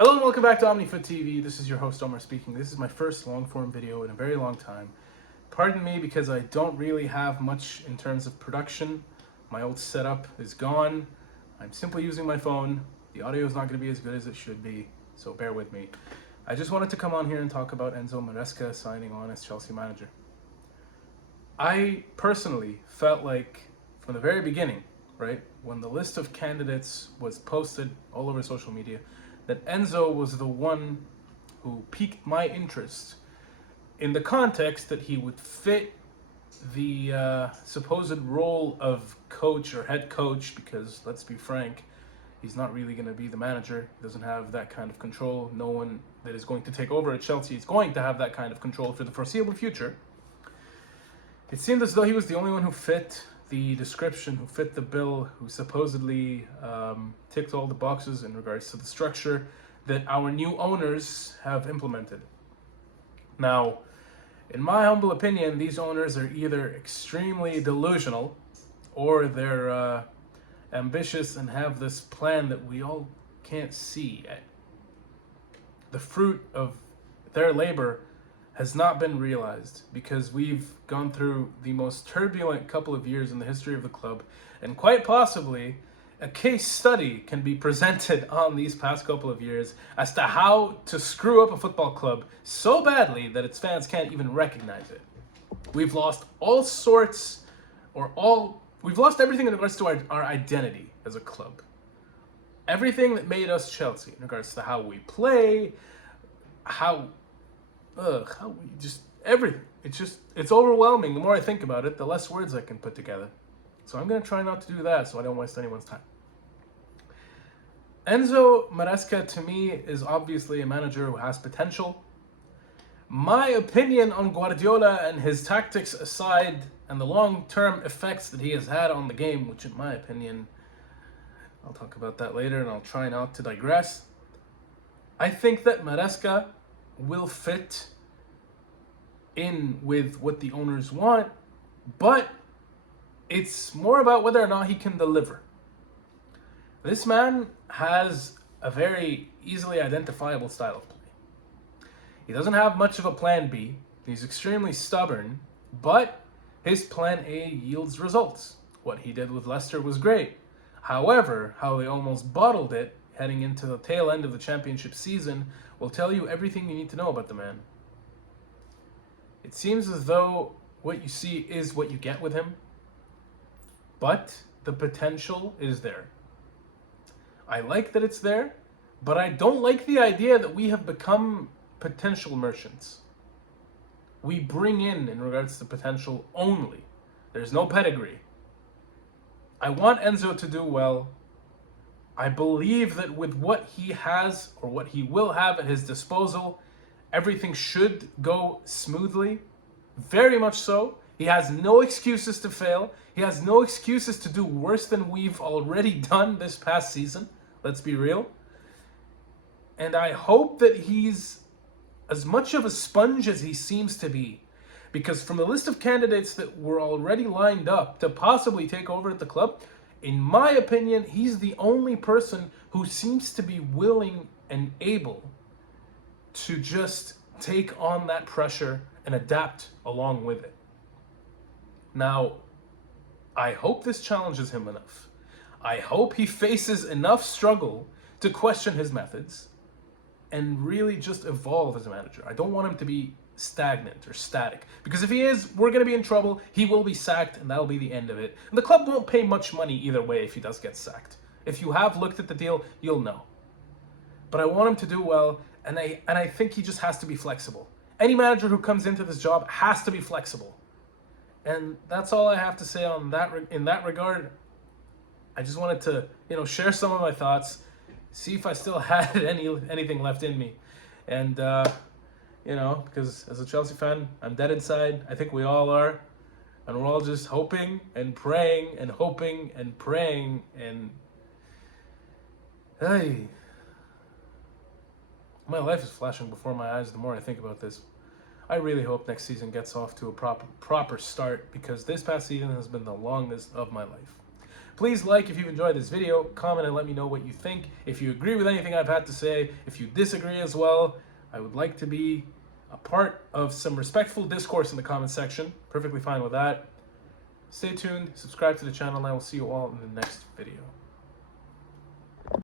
Hello and welcome back to OmniFoot TV. This is your host Omar speaking. This is my first long-form video in a very long time. Pardon me because I don't really have much in terms of production. My old setup is gone. I'm simply using my phone. The audio is not going to be as good as it should be, so bear with me. I just wanted to come on here and talk about Enzo Maresca signing on as Chelsea manager. I personally felt like from the very beginning, right, when the list of candidates was posted all over social media, that Enzo was the one who piqued my interest in the context that he would fit the supposed role of coach or head coach, because let's be frank, he's not really going to be the manager. He doesn't have that kind of control. No one that is going to take over at Chelsea is going to have that kind of control for the foreseeable future. It seemed as though he was the only one who fit the description, who fit the bill, who supposedly ticked all the boxes in regards to the structure that our new owners have implemented. Now, in my humble opinion, these owners are either extremely delusional or they're ambitious and have this plan that we all can't see yet. The fruit of their labor has not been realized because we've gone through the most turbulent couple of years in the history of the club, and quite possibly a case study can be presented on these past couple of years as to how to screw up a football club so badly that its fans can't even recognize it. We've lost we've lost everything in regards to our identity as a club. Everything that made us Chelsea in regards to how we play, how we just everything. It's overwhelming. The more I think about it, the less words I can put together. So I'm going to try not to do that so I don't waste anyone's time. Enzo Maresca, to me, is obviously a manager who has potential. My opinion on Guardiola and his tactics aside, and the long-term effects that he has had on the game, which in my opinion, I'll talk about that later and I'll try not to digress. I think that Maresca will fit in with what the owners want, but it's more about whether or not he can deliver. This man has a very easily identifiable style of play. He doesn't have much of a plan B. He's extremely stubborn, but his plan A yields results. What he did with Leicester was great. However, how they almost bottled it heading into the tail end of the championship season will tell you everything you need to know about the man. It seems as though what you see is what you get with him, but the potential is there. I like that it's there, but I don't like the idea that we have become potential merchants. We bring in regards to potential only. There's no pedigree. I want Enzo to do well. I believe that with what he has or what he will have at his disposal, everything should go smoothly. Very much so. He has no excuses to fail. He has no excuses to do worse than we've already done this past season. Let's be real. And I hope that he's as much of a sponge as he seems to be. Because from the list of candidates that were already lined up to possibly take over at the club, in my opinion, he's the only person who seems to be willing and able to just take on that pressure and adapt along with it. Now, I hope this challenges him enough. I hope he faces enough struggle to question his methods and really just evolve as a manager. I don't want him to be stagnant or static, because if he is, we're going to be in trouble. He will be sacked and that'll be the end of it. And the club won't pay much money either way if he does get sacked. If you have looked at the deal, you'll know. But I want him to do well, and I think he just has to be flexible. Any manager who comes into this job has to be flexible. And that's all I have to say on that in that regard. I just wanted to, share some of my thoughts, see if I still had anything left in me. And because as a Chelsea fan, I'm dead inside. I think we all are. And we're all just hoping and praying and hoping and praying and hey, my life is flashing before my eyes the more I think about this. I really hope next season gets off to a proper start, because this past season has been the longest of my life. Please like if you've enjoyed this video, comment and let me know what you think. If you agree with anything I've had to say, if you disagree as well, I would like to be a part of some respectful discourse in the comment section. Perfectly fine with that. Stay tuned, subscribe to the channel, and I will see you all in the next video.